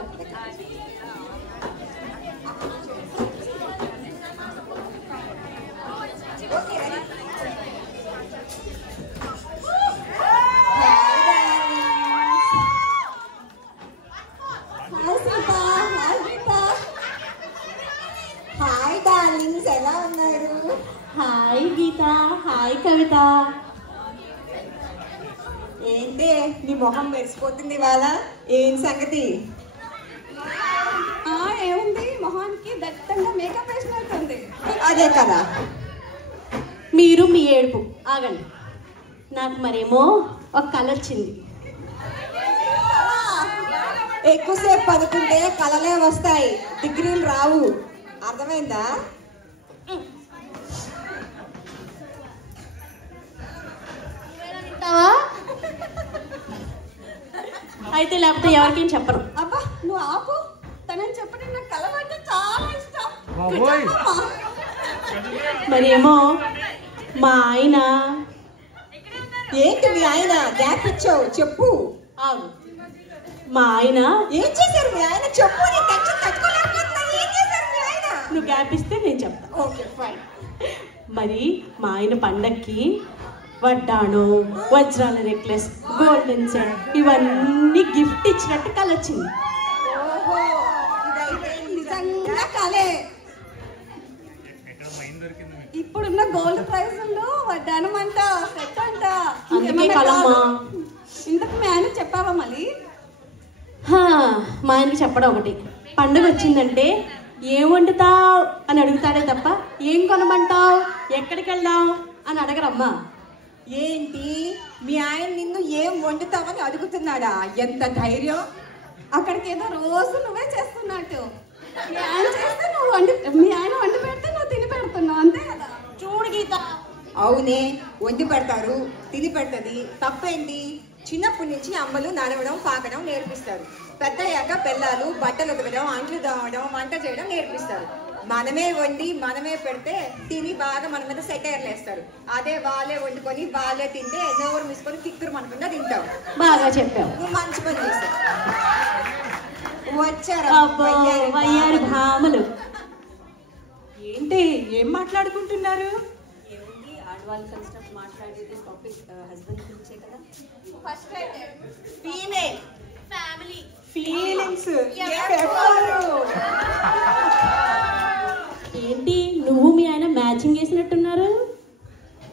Hi darlings, ఎలా ఉన్నారు? Hi గీత, hi కవిత. ఏంటి నీ మొహం మెరిసిపోతుంది ఇవాళ, ఏం సంగతి? ఏముంది, మొహానికి దట్టంగా మేకప్ వేసినట్టుంది. అదే కదా. మీరు మీ ఏడుపు ఆగండి. నాకు మరేమో ఒక కళ వచ్చింది. ఎక్కువసేపు పడుకుంటే కలలే వస్తాయి, డిగ్రీలు రావు. అర్థమైందా? అయితే లేకపోతే ఎవరికేం చెప్పరు. అబ్బా నువ్వు ఆపు, తనని చెప్పండి. నాకు కలర్ అంటే చాలా ఇష్టం. మరేమో మా ఆయన. ఏంటి మీ ఆయన గ్యాప్ ఇచ్చావు? చెప్పు. అవును, మా ఆయన. ఏం చేశారు మీ ఆయన? చెప్పు. నీ టెన్షన్ తట్టుకోలేకపోతున్నా. ఏం చేశారు మీ ఆయన? నువ్వు గ్యాప్ ఇస్తే నేను చెప్తా. Okay fine. మరి మా ఆయన పండక్కి వడ్డాను, వజ్రాల నెక్లెస్, గోల్డెన్ సెట్ ఇవన్నీ గిఫ్ట్ ఇచ్చినట్టు కళ వచ్చింది. ఓహో, ఇదైతే నిజంగా కలే. ఇప్పుడున్న గోల్డ్ ప్రైజుల్లో వడ్డానం అంట, సెట్ అంట. అందుకే కలమ్మా. ఇంతకు మీ ఆయన చెప్పావా మళ్ళీ? మా ఆయనకి చెప్పడం ఒకటి, పండుగ వచ్చిందంటే ఏం వండుతావు అని అడుగుతాడే తప్ప ఏం కొనమంటావు, ఎక్కడికి వెళ్దాం అని అడగరమ్మా. ఏంటి మీ ఆయన నిన్ను ఏం వండుతావని అడుగుతున్నాడా? ఎంత ధైర్యం! అక్కడికి ఏదో రోజు నువ్వే చేస్తున్నట్టు. మీ ఆయన చేస్తే నువ్వు మీ ఆయన వండి పెడితే నువ్వు తిని పెడుతున్నావు, అంతే కదా? చూడు గీత. అవునే, వండి పెడతారు, తిని పెడతది. తప్పేంటి? చిన్నప్పటి నుంచి అమ్మలు నడవడం, పాకడం నేర్పిస్తారు. పెద్దయ్యాక పిల్లలు బట్టలు ఉతకడం, అంట్లు దోమడం, వంట చేయడం నేర్పిస్తారు. మనమే వండి మనమే పెడితే తిని బాగా మన మీద సెటైర్లు వేస్తారు. అదే వాళ్ళే వండుకొని వాళ్ళే తింటే నోరు మూసుకొని కిక్కురు మనకుండా తింటావు. బాగా చెప్పావు. నువ్వు మంచి పని చేస్తావు. వచ్చారా వయ్యారి భామలు? ఏంటి ఏం మాట్లాడుకుంటున్నారు? ఏముంది, ఆడవాళ్ళు కలిసినప్పుడు మాట్లాడేది టాపిక్ హస్బెండ్ గురించే కదా. First female family feelings. ఏంటి నువ్వు మీ ఆయన మ్యాచింగ్ చేసినట్టున్నారు?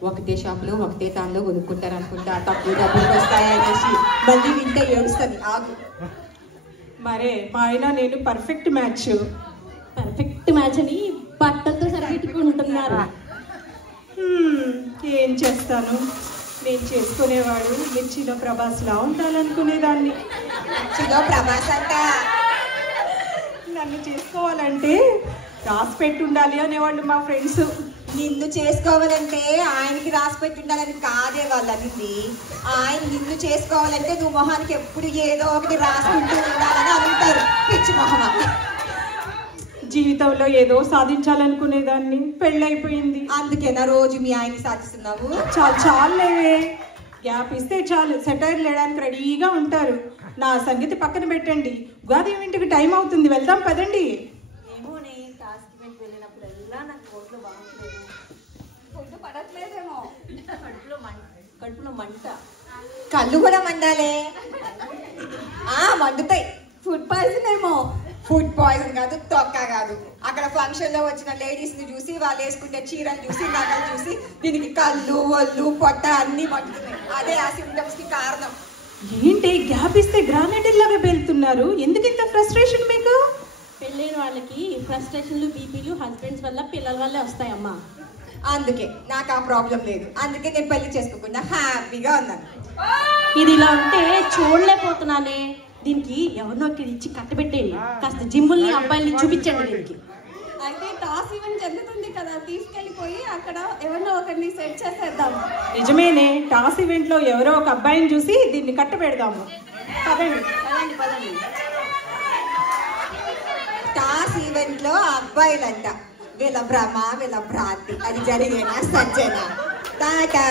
ఒకటే షాప్ లో ఒకటే తాన్లో కొనుక్కుంటారు అనుకుంటా. తక్కువ డబ్బులు వస్తాయనేసి మళ్ళీ వింటే ఏడుస్తుంది. ఆగు. మరే మా ఆయన నేను పర్ఫెక్ట్ మ్యాచ్. పర్ఫెక్ట్ మ్యాచ్ అని బట్టలతో సరిపెట్టుకుంటున్నారు. ఏం చేస్తాను, నేను చేసుకునేవాడు మిర్చిలో ప్రభాస్లా ఉండాలనుకునేదాన్ని. మిర్చిలో ప్రభాస్ అంట. నన్ను చేసుకోవాలంటే రాసి పెట్టి ఉండాలి అనేవాళ్ళు మా ఫ్రెండ్స్. నిన్ను చేసుకోవాలంటే ఆయనకి రాసి పెట్టి ఉండాలని కాదే వాళ్ళు అనేది. ఆయన నిన్ను చేసుకోవాలంటే నువ్వు మొహానికి ఎప్పుడు ఏదో ఒకటి రాసుకుంటూ ఉండాలని అడుగుతారు. పిచ్చి మొహమ. జీవితంలో ఏదో సాధించాలనుకునేదాన్ని, పెళ్ళైపోయింది. అందుకేనా రోజు మీ ఆయన్ని సాధిస్తున్నావు? చాలులేవే, గ్యాప్ ఇస్తే చాలు సెటైర్ లేడానికి రెడీగా ఉంటారు. నా సంగతి పక్కన పెట్టండి. ఉగాది ఇంటికి టైం అవుతుంది, వెళ్దాం పదండి. ఏమోనే, టాస్క్ ఈవెంట్ వెళ్ళినప్పుడల్లా నాకు కోట్లో బాగుంటుంది. ఫుడ్ పడట్లేదేమో. కడుపులో మంట. కళ్ళు కూడా మండాలే. మండుతాయి. ఫుడ్ పాయిజన్ ఏమో. ఫుడ్ పాయిజన్ కాదు, తొక్క కాదు. అక్కడ ఫంక్షన్ లో వచ్చిన లేడీస్ ని చూసి, వాళ్ళు వేసుకుంటే చీరలు చూసి, నగలు చూసి దీనికి కళ్ళు, ఒళ్ళు, పొట్ట అన్ని మండుతున్నాయి. అదే ఆ సింప్టమ్స్ కి కారణం. ఏంటి గ్యాప్ ఇస్తే గ్రానైట్ లాగా వెళ్తున్నారు? ఎందుకు ఇంత ఫ్రస్ట్రేషన్ మీకు? పెళ్ళైన వాళ్ళకి ఫ్రస్ట్రేషన్లు, బీపీలు హస్బెండ్స్ వల్ల, పిల్లల వల్లే వస్తాయమ్మా. అందుకే నాకు ఆ ప్రాబ్లం లేదు. అందుకే నేను పెళ్లి చేసుకోకుండా హ్యాపీగా ఉన్నాను. ఇది ఇలా ఉంటే చూడలేకపోతున్నానే. దీనికి ఎవరినో ఇచ్చి కట్టబెట్టేయండి. కాస్త జిమ్ముల్ని అబ్బాయిల్ని చూపించండి దీనికి. అయితే టాస్ ఈవెంట్ జరుగుతుంది కదా, తీసుకెళ్ళిపోయి అక్కడ ఎవరినో ఒకరిని సెట్ చేసేద్దాం. నిజమేనే, టాస్ ఈవెంట్ లో ఎవరో ఒక అబ్బాయిని చూసి దీన్ని కట్టబెడదాము. పదండి. టాస్ ఈవెంట్ లో అబ్బాయిలంట. వీళ్ళ భ్రమ, వీళ్ళ భ్రాంతి. అది జరిగేనా సజ్జనా? టాటా.